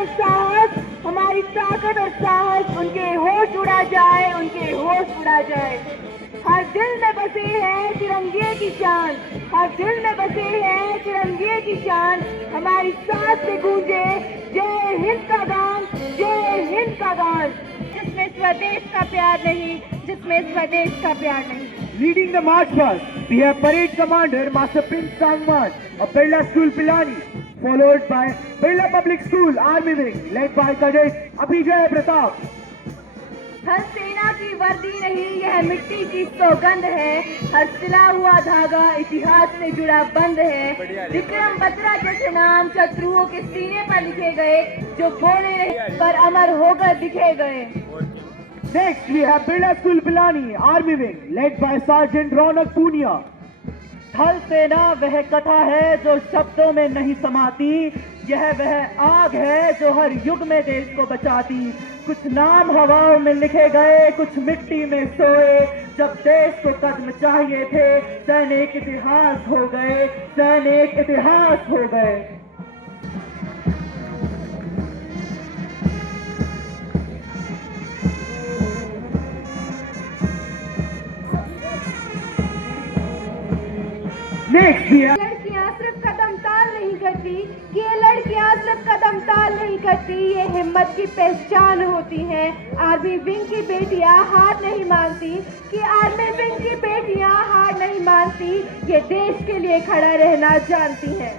और साहस, हमारी ताकत और साहस, उनके होश उड़ा जाए, उनके होश उड़ा जाए। हर दिल में बसे हैं तिरंगे की शान, हर दिल में बसे हैं तिरंगे की शान। हमारी सांस से गूंजे जय हिंद का गान, जय हिंद का गान। जिसमें स्वदेश का प्यार नहीं, जिसमें स्वदेश का प्यार नहीं। Leading the march past, we have Parade Commander Master Prince Sangman of Birla School Pilani, followed by Birla Public School Army Wing, led by Cadet Abhijay Pratap. हर सेना की वर्दी नहीं, यह मिट्टी की सौगंध है। हर सिला हुआ धागा इतिहास से जुड़ा बंद है। विक्रम बत्रा जैसे नाम शत्रुओं के सीने पर लिखे गए, जो बोले नहीं पर अमर होकर दिखे गए। Next, we have Birla School Pilani Army Wing, led by Sergeant Ronak Punia. थल सेना वह कथा है जो शब्दों में नहीं समाती, यह वह आग है जो हर युग में देश को बचाती। कुछ नाम हवाओं में लिखे गए, कुछ मिट्टी में सोए। जब देश को कदम चाहिए थे, सैनिक इतिहास हो गए, सैनिक इतिहास हो गए। Next, we have लड़कियां सिर्फ कदम ताल नहीं करती, ये लड़कियां सिर्फ कदम ताल नहीं करती, ये हिम्मत की पहचान होती हैं। आर्मी विंग की बेटियां हार नहीं मानती, कि आर्मी विंग की बेटियां हार नहीं मानती, ये देश के लिए खड़ा रहना जानती हैं।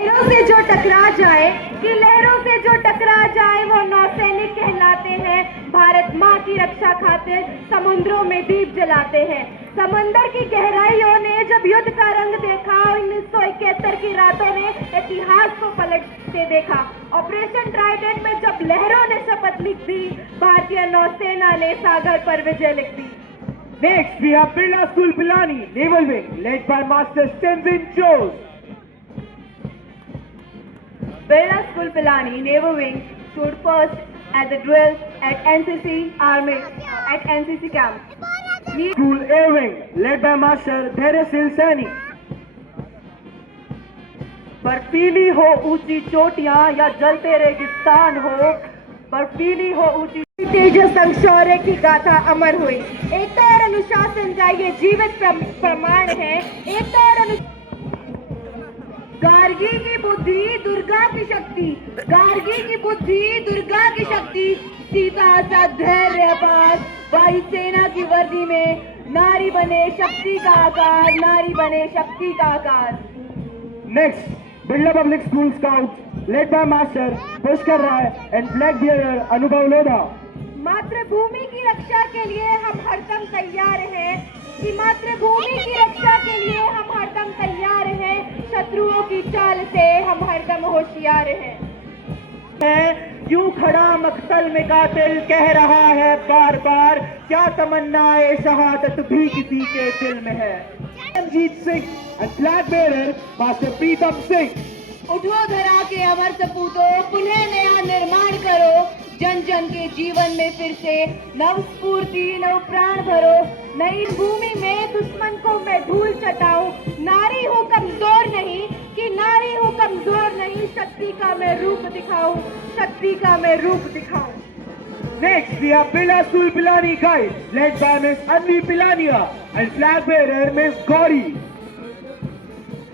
लहरों से जो टकरा जाए, कि लहरों से जो टकरा जाए, वो नौसैनिक कहलाते हैं। भारत माँ की रक्षा खातिर समुद्रों में दीप जलाते हैं। समंदर की गहराइयों ने जब युद्ध का रंग देखा, 1971 की रातों ने इतिहास को पलटते देखा। ऑपरेशन ट्राइडेंट में जब लहरों ने शपथ लिख दी, भारतीय नौसेना ने सागर पर विजय लिख दी। Next, we have Birla School Pilani Naval Wing, led by Master Stenzin Chose. Birla School Pilani Naval Wing stood first at the drill at NCC Army at NCC camp. School Air Wing, led by Master Dhairya Sil Saini. बर्फीली हो ऊंची चोटियां या जलते रेगिस्तान हो, बर्फीली हो ऊंची तेजस संग शौर्य की गाथा अमर हुई। एकता और अनुशासन का ये जीवित प्रमाण है। एकता और गार्गी की बुद्धि दुर्गा की शक्ति, गार्गी की बुद्धि दुर्गा की शक्ति। सीता सा धैर्य अपार, वायुसेना की वर्दी में नारी बने शक्ति का आकार, नारी बने शक्ति का आकार। Next, Birla Public School Scouts, led by Master Pushkar Rai and flag bearer Anubhav Lodha. मातृभूमि की रक्षा के लिए हम हरदम तैयार हैं, कि मातृभूमि की रक्षा के लिए हम हरदम तैयार हैं। शत्रुओं की चाल से हम हरदम होशियार हैं। यूं खड़ा मकतल में कातिल कह रहा है बार बार, क्या तमन्नाए शहादत भी किसी के दिल में है। Ranjit Singh and flag bearer Master Pritam Singh. उठो धरा के अमर सपूतों, पुनः नया निर्माण करो। जन जन के जीवन में फिर से नव स्फूर्ति, नव प्राण भरो। नई भूमि में दुश्मन को मैं धूल चटाऊं। नारी हूँ कमजोर नहीं, कि नारी हूँ कमजोर नहीं, शक्ति का मैं रूप दिखाऊं, शक्ति का मैं रूप दिखाऊं। Next, we have Birla School Pilani Guides, led by Miss Anvi Pilania and flag bearer Miss Gauri.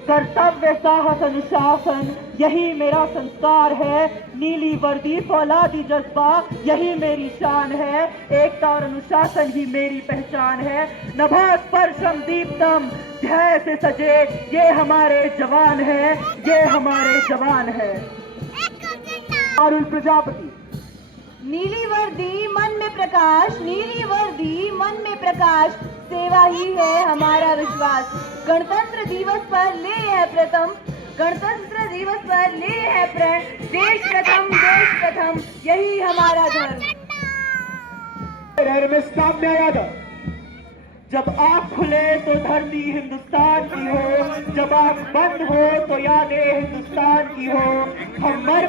कर्तव्य साहस अनुशासन यही मेरा संस्कार है, नीली वर्दी फौलादी जज्बा यही मेरी शान है। एकता और अनुशासन ही मेरी पहचान है। नभोत परशम दीप्तम ध्यय से सजे, ये हमारे जवान है, ये हमारे जवान है। अरुण प्रजापति। नीली वर्दी मन में प्रकाश, नीली वर्दी मन में प्रकाश, सेवा ही है हमारा विश्वास। गणतंत्र दिवस पर ले है प्रथम, गणतंत्र दिवस पर ले है प्रण, देश प्रथम यही हमारा धर्म। जब आँख खुले तो धरती हिंदुस्तान की हो, जब आँख बंद हो तो यादें हिंदुस्तान की हो। हम मर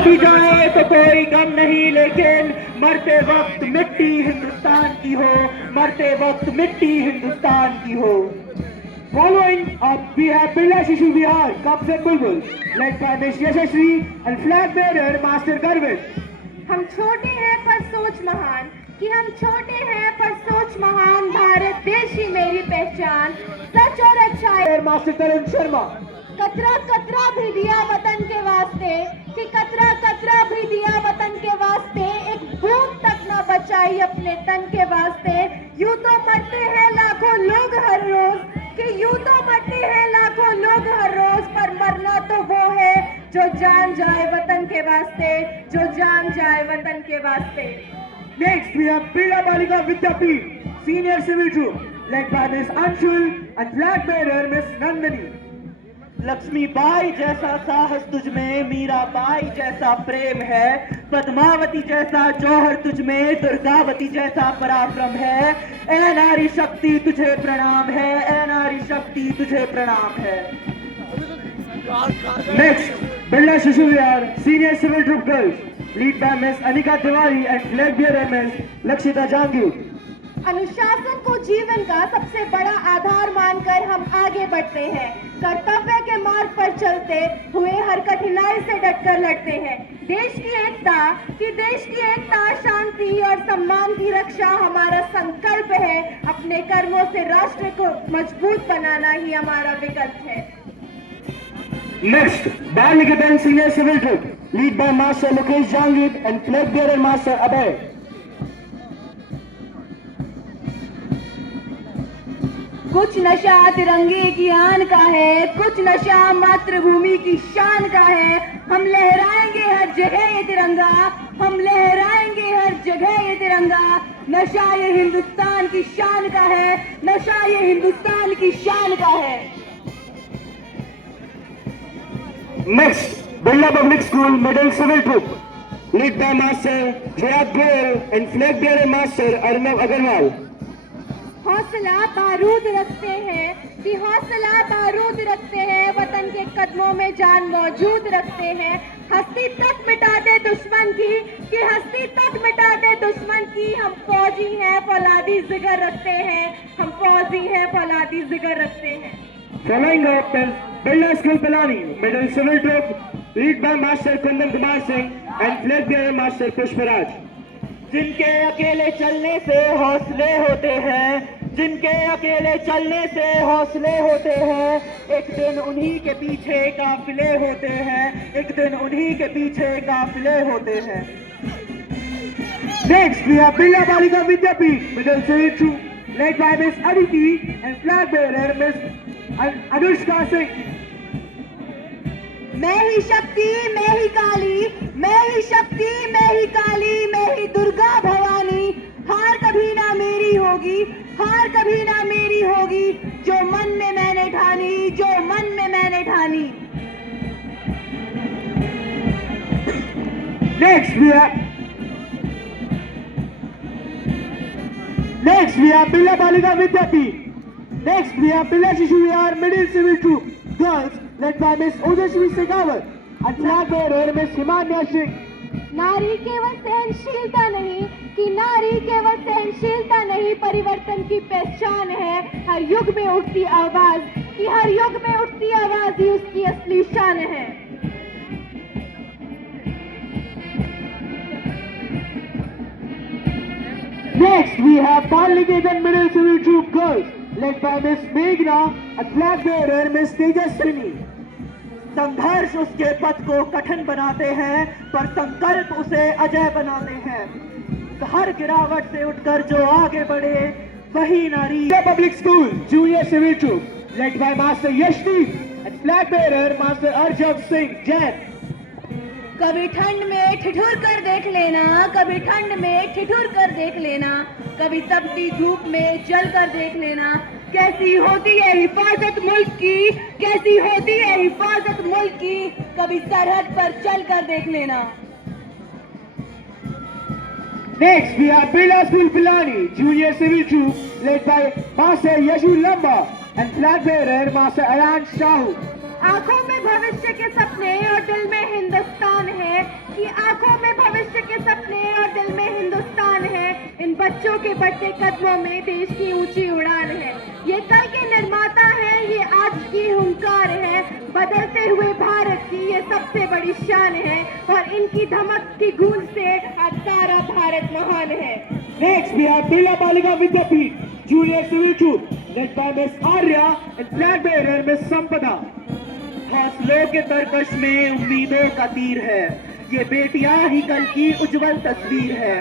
भी जाए तो कोई गम नहीं, लेकिन मरते वक्त मिट्टी हिंदुस्तान की हो, मरते वक्त मिट्टी हिंदुस्तान की हो। Following up, we have Birla Shishu Vihar, Cubs and Bulbuls, led by Miss Yashashree and flag bearer Master Garvit. हम छोटे हैं पर सोच महान, कि हम छोटे हैं पर सोच महान, भारत देश ही मेरी पहचान, सच और अच्छाई। Master Tarun Sharma. कतरा कतरा भी दिया वतन के वास्ते, कि कतरा कतरा भी दिया वतन के वास्ते, एक बूंद तक न बचाई अपने तन के वास्ते। यूं तो मरते हैं लाखों लोग हर रोज, कि यूं तो मरते हैं लाखों लोग हर रोज, पर मरना तो वो है जो जान जाए वतन के वास्ते, जो जान जाए वतन के वास्ते। Next, we have Birla Balika Vidyapeeth, Senior Civil Troop, led by Miss Anshul and flag bearer Miss Nandini. Lakshmi Bai जैसा साहस तुझ में, मीरा बाई जैसा प्रेम है, पद्मावती जैसा जौहर तुझ में, दुर्गावती जैसा पराक्रम है। ऐ नारी शक्ति तुझे प्रणाम है, ऐ नारी शक्ति तुझे प्रणाम है। Next, Birla Shishu Vihar, Senior Civil Troop Girls, lead by Miss Anika Tiwari and flag bearer Miss Lakshita Jangir. अनुशासन को जीवन का सबसे बड़ा आधार मानकर हम आगे बढ़ते हैं, कर्तव्य के मार्ग पर चलते हुए हर कठिनाई से डटकर लड़ते हैं। देश की एकता, शांति और सम्मान की रक्षा हमारा संकल्प है। अपने कर्मों से राष्ट्र को मजबूत बनाना ही हमारा विकल्प है। Next, Bal Niketan Senior Civil Troop, lead by Master Lokesh Jangir and flag bearer Master Abhay. कुछ नशा तिरंगे की आन का है, कुछ नशा मातृभूमि की शान का है। हम लहराएंगे हर जगह ये तिरंगा, हम लहराएंगे हर जगह ये तिरंगा। नशा ये हिंदुस्तान की शान का है, नशा ये हिंदुस्तान की शान का है। Next, Birla Public School Middle Civil Troop, lead by Master Jayat Goel and flag bearer Master Arnav Agarwal. हौसला बारूद रखते हैं, कि हौसला बारूद रखते हैं, वतन के कदमों में जान मौजूद रखते हैं। हस्ती तक मिटा दे दुश्मन की, कि हस्ती तक मिटा दे दुश्मन की। हम फौजी हैं फौलादी जिगर रखते हैं, हम फौजी हैं फौलादी जिगर रखते हैं। Following up is Birla School Pilani Middle Civil Troop, lead by Master Kundan Kumar Singh and flag bearer Master Pushparaj. जिनके अकेले चलने से हौसले होते हैं, जिनके अकेले चलने से हौसले होते हैं, एक दिन उन्हीं के पीछे काफिले होते हैं, एक दिन उन्हीं के पीछे काफिले होते हैं। Next, we have Birla Balika Vidyapeeth Middle Civil Troop, led by Miss Aditi and flag bearer Miss Anushka Singh. मैं ही शक्ति मैं ही काली, मैं ही शक्ति मैं ही काली, मैं ही दुर्गा भवानी। हार कभी ना मेरी होगी, हार कभी ना मेरी होगी, जो मन में मैंने ठानी, जो मन में मैंने ठानी। Next, we have Birla Balika Vidyapeeth. Next, we have Birla Shishu Vihar Middle Civil Troop Girls, led by Miss Ojashwi Sekhawat and flag bearer Miss Himanya Singh. नारी केवल सहनशीलता नहीं, कि नारी केवल सहनशीलता नहीं, परिवर्तन की पहचान है। हर युग में उठती आवाज, कि हर युग में उठती आवाज ही उसकी असली शान है। Next, we have Bal Niketan Middle Civil Troop Girls, led by Miss Meghna and flag bearer Miss Tejaswini. संघर्ष उसके पथ को कठिन बनाते हैं, पर संकल्प उसे अजय बनाते हैं। हर गिरावट से उठकर जो आगे बढ़े वही नारी। Public school junior civil troop, led by Master Yashdeep and flag bearer Master Arjav Singh Jain. कभी ठंड में ठिठुर कर देख लेना, कभी ठंड में ठिठुर कर देख लेना, कभी तपती धूप में जल कर देख लेना। कैसी होती है हिफाजत मुल्क की, कैसी होती है हिफाजत मुल्क की, कभी सरहद पर चल कर देख लेना। Next, we have Birla School Pilani Junior Civil Troop, led by Master Yashu Lamba and flag bearer Master Ayan Shahu. आंखों में भविष्य के सपने और दिल में हिंदुस्तान है, कि आंखों में भविष्य के सपने और दिल में हिंदुस्तान है। इन बच्चों के बढ़ते कदमों में देश की ऊंची उड़ान है। ये कल के निर्माता हैं, सबसे बड़ी शान है और इनकी धमक की गूंज से आज सारा भारत महान है। Next, we have Birla Balika Vidyapeeth, Junior Civil Troop, led by Miss Arya and flag bearer Miss Sampada. हौसलों के तरकश में उम्मीदों का तीर है, ये बेटियां ही कल की उज्जवल तस्वीर है।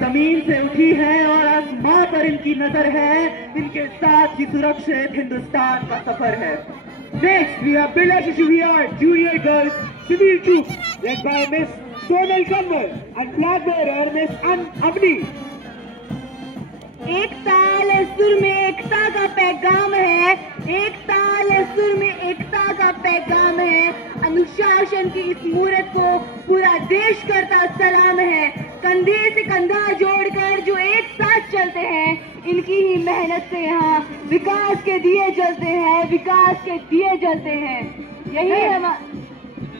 जमीन से उठी है और आसमां पर इनकी नजर है, इनके साथ ही सुरक्षित हिंदुस्तान का सफर है। Next, we have Birla Shishu Vihar, Junior Girls Civil Troop, led by Miss Sonal Kanwar and flag bearer Miss Avni. एक ताल सुर में एकता का पैगाम है, एक ताल सुर में एकता का पैगाम है। अनुशासन की इस मूरत को पूरा देश करता सलाम है। कंधे से कंधा जोड़कर जो एक साथ चलते हैं, इनकी ही मेहनत से यहाँ विकास के दिए जलते हैं, विकास के दिए जलते हैं। यही है।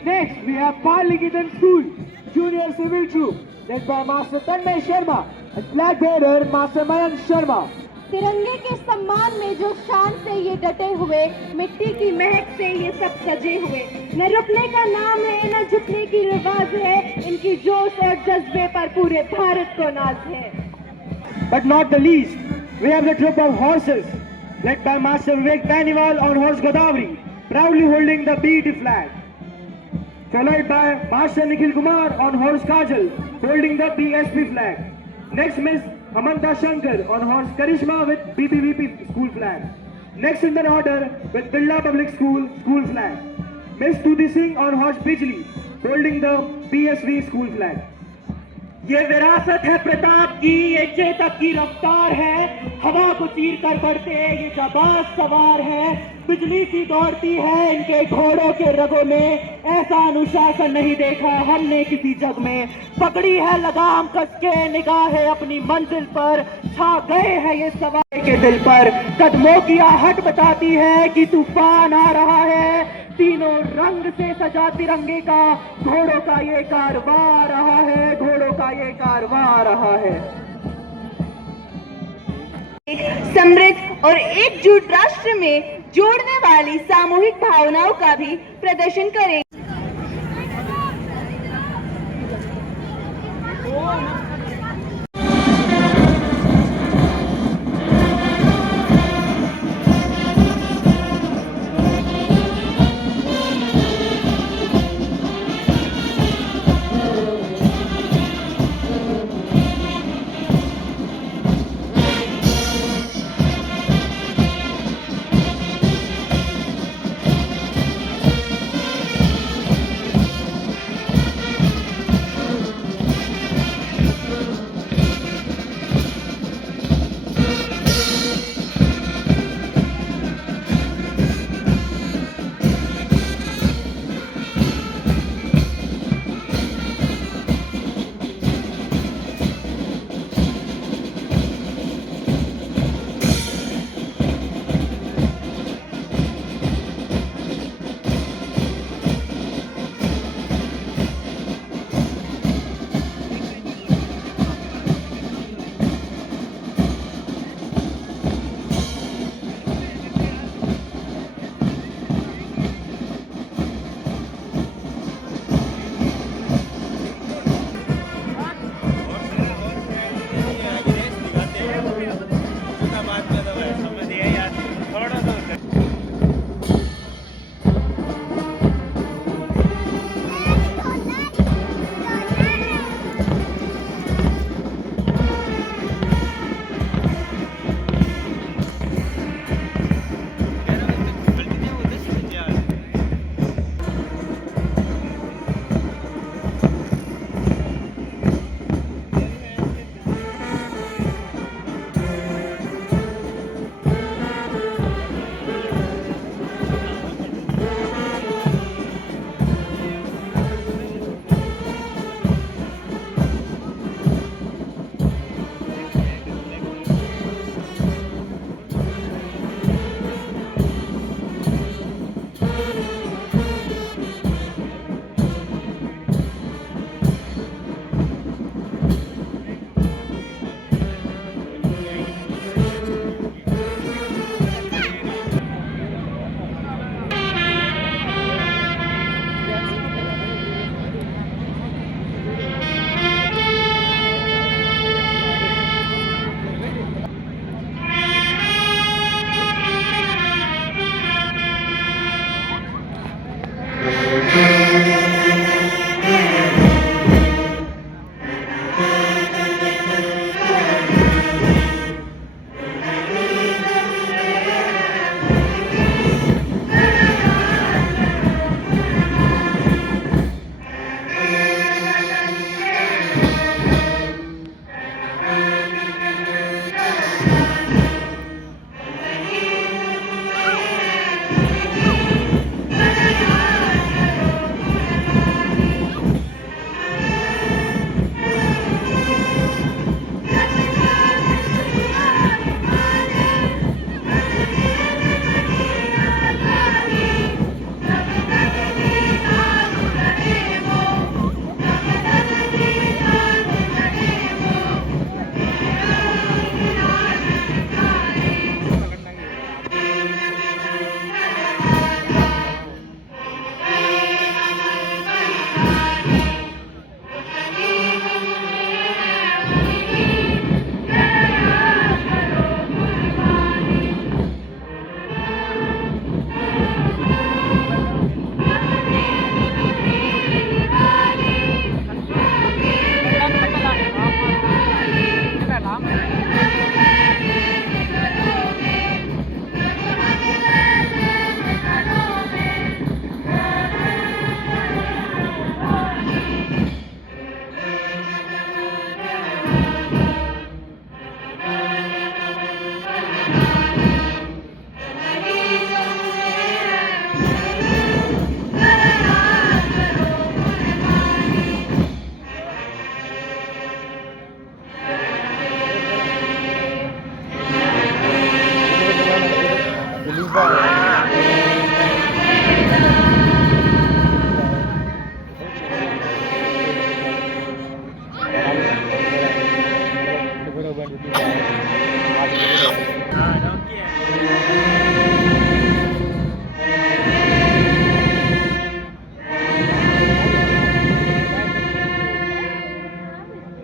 Next, we have Parligidan School, Junior Civil Troop, led by Master Tanmay Sharma and flag bearer Master Manan Sharma. तिरंगे के सम्मान में जो शान से ये डटे हुए, मिट्टी की महक से ये सब सजे हुए। न रुकने का नाम है, न झुकने की रिवाज है, इनकी जोश और जज्बे पर पूरे भारत को नाज है। But not the least, we have the troop of horses, led by Master Vivek Paniwal on horse Godavari, proudly holding the BET flag. Followed by Master Nikhil Kumar on horse Kajal, holding the BSP flag. Next, Miss Amanta Shankar on horse Karishma with BBVP school flag. Next in the order with Birla Public School school flag. Miss Tuti Singh on horse Bijli, holding the BSV school flag. ये विरासत है प्रताप की, ये चेतक की रफ्तार है, हवा को चीर कर बढ़ते ये जाबाज सवार है। बिजली सी दौड़ती है इनके घोड़ों के रगों में, ऐसा अनुशासन नहीं देखा हमने किसी जग में। पकड़ी है लगाम कस के निगाहें अपनी मंजिल पर, छा गए हैं ये सवार के दिल पर। कदमों की आहट बताती है कि तूफान आ रहा है, तीनों रंग से सजा तिरंगे का घोड़ों का ये कारवां रहा है, घोड़ों का ये कारवां रहा है। समृद्ध और एकजुट राष्ट्र में जोड़ने वाली सामूहिक भावनाओं का भी प्रदर्शन करें।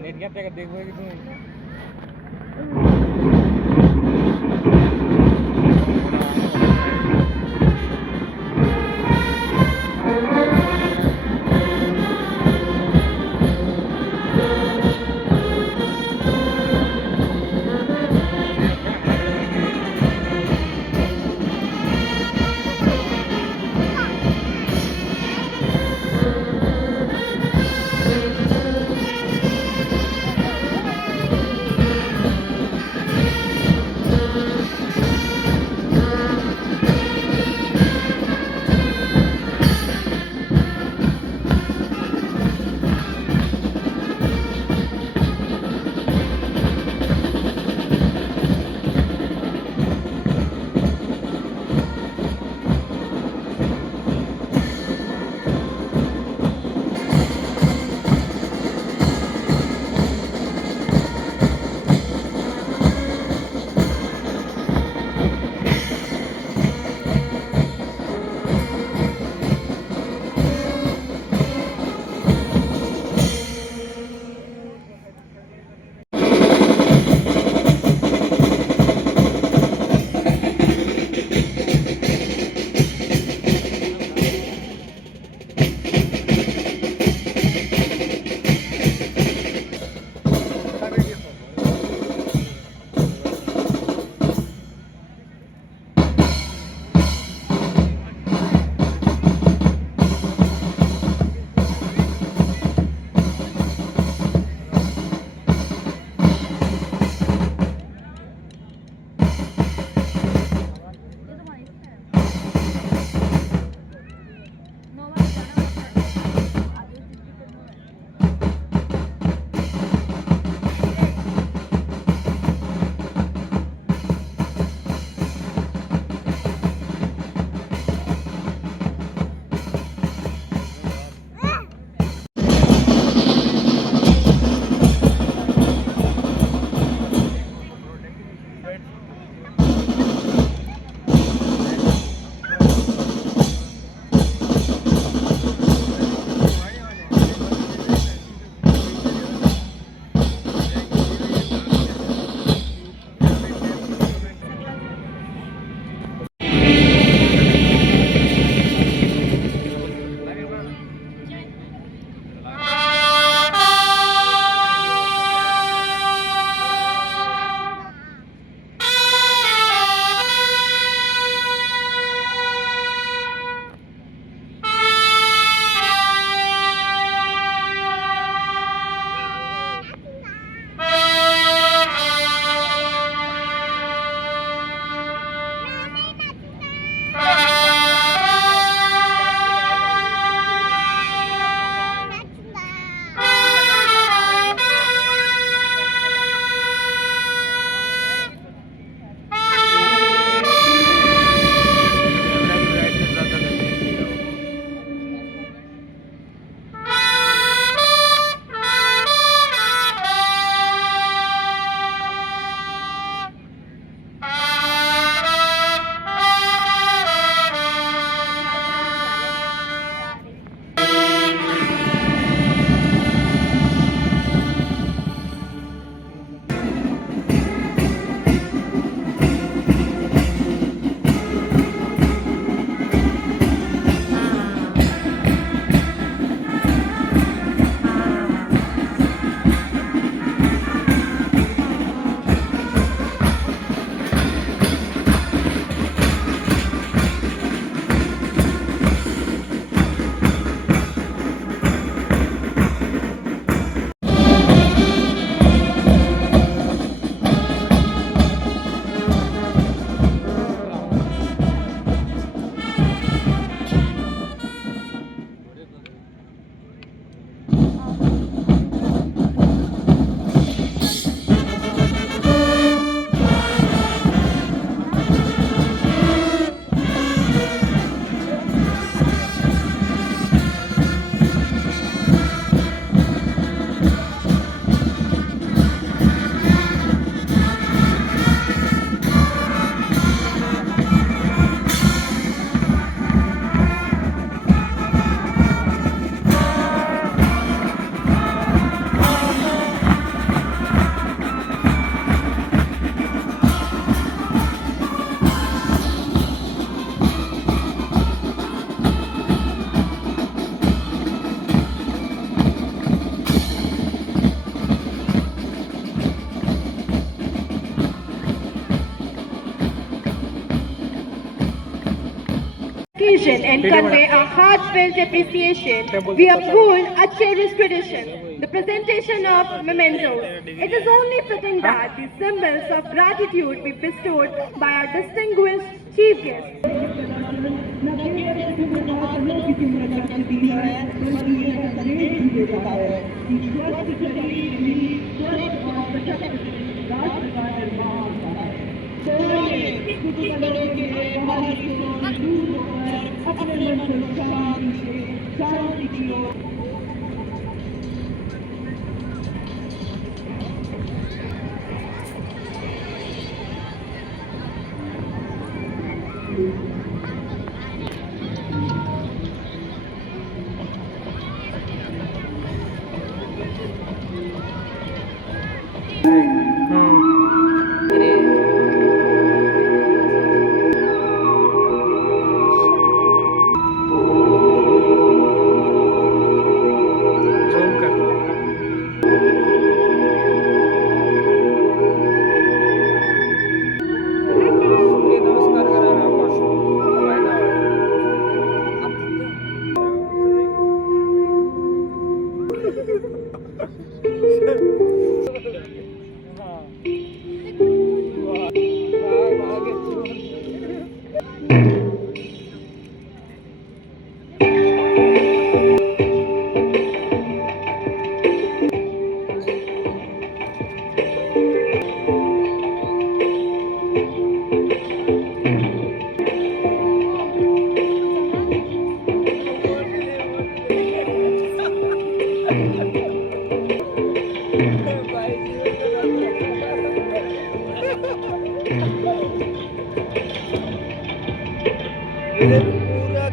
नेट क्या देखो कि तुम heartfelt appreciation, we uphold a cherished tradition, the presentation of mementos. It is only fitting that these symbols of gratitude be bestowed by our distinguished chief guest. झूम कर सूर्य नमस्कार करायला पूरा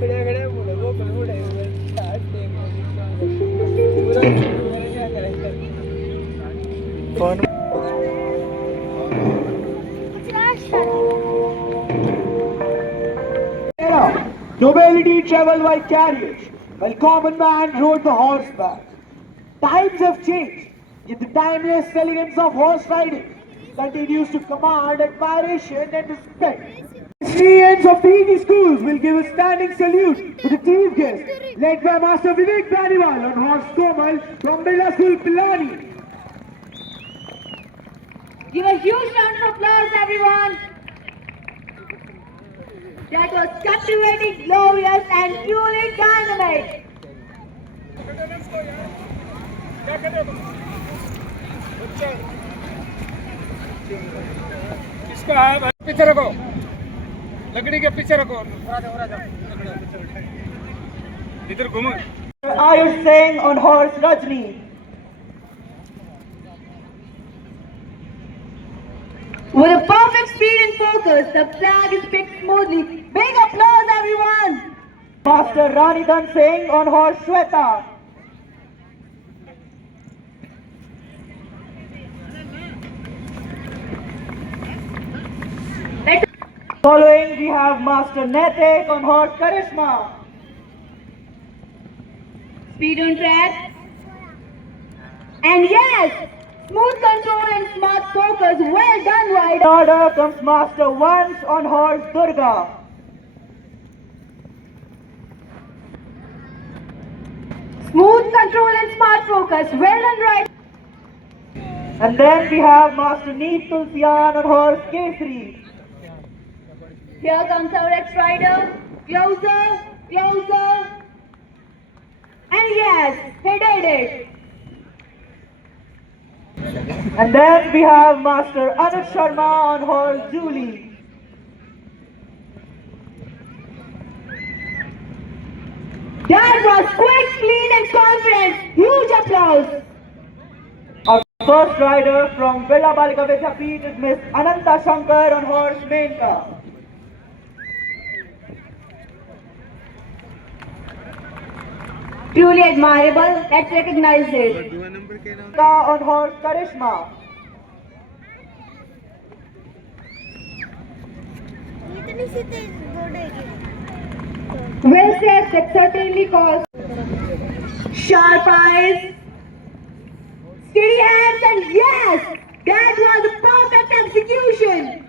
खड़े खड़े बोले वो बलूड़े पूरा क्या करेंगे कौन Nobility traveled by carriage, while common man rode the horseback. Times have changed, yet the timeless elegance of horse riding continues to command admiration and respect. Students of PG schools will give a standing salute to the chief guest, led by Master Vivek Baniwal on horse Komal from Birla School, Pilani. Give a huge round of applause, everyone. That was captivating, glorious, and truly dynamite. इसको पीछे रखो लकड़ी के पीछे रखो इधर घूमो Ayush Singh on horse Rajni. With a perfect speed and focus, the flag is picked smoothly. Big applause, everyone! Master Ranidhan Singh on horse Shweta. Following, we have Master Netik on horse Karishma. Speed on track. And yes, smooth control and smart focus. Well done, In rider. order comes Master Vans on horse Durga. Smooth control and smart focus. Well done, rider. And then we have Master Neet Tulsian on horse Kesri. Here comes our ex-rider. Closer, closer. And yes, he did it. And then we have Master Anuj Sharma on horse Julie. That was quick, clean and confident. Huge applause. Our first rider from Villa Balika Vidyapeeth is Miss Ananta Shankar on horse Menka. Truly admirable. Let's recognize it. On horse Karishma. Well said, that certainly calls. Sharp eyes. Steady hands and yes, that was a perfect execution.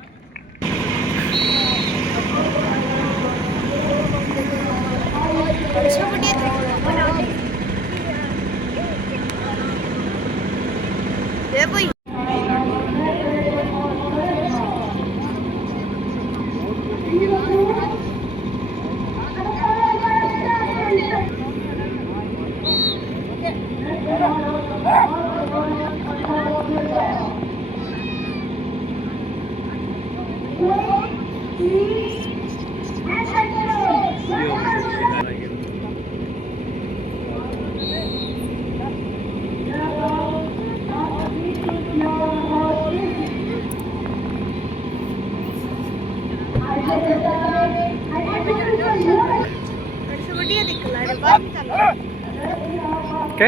क्या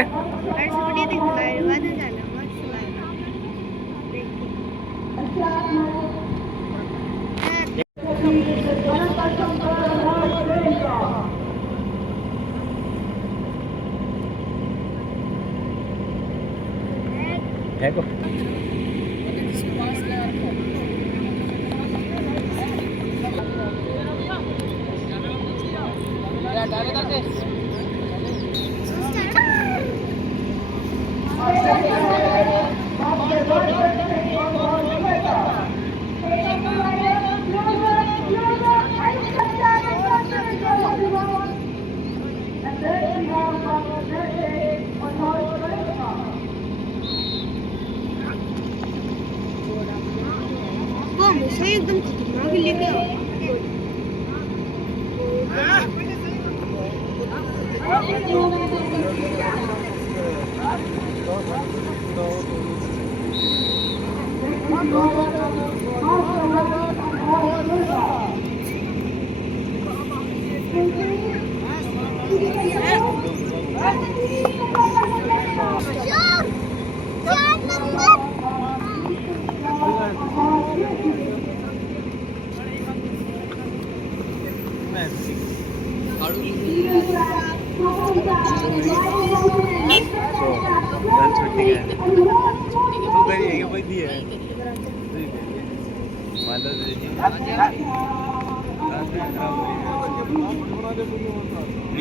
है को हमेशा ही एकदम खतरनाक लेके आओ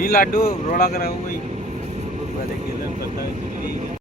लाडू रोड़ा कराऊ भाई पहले खेलने पड़ता है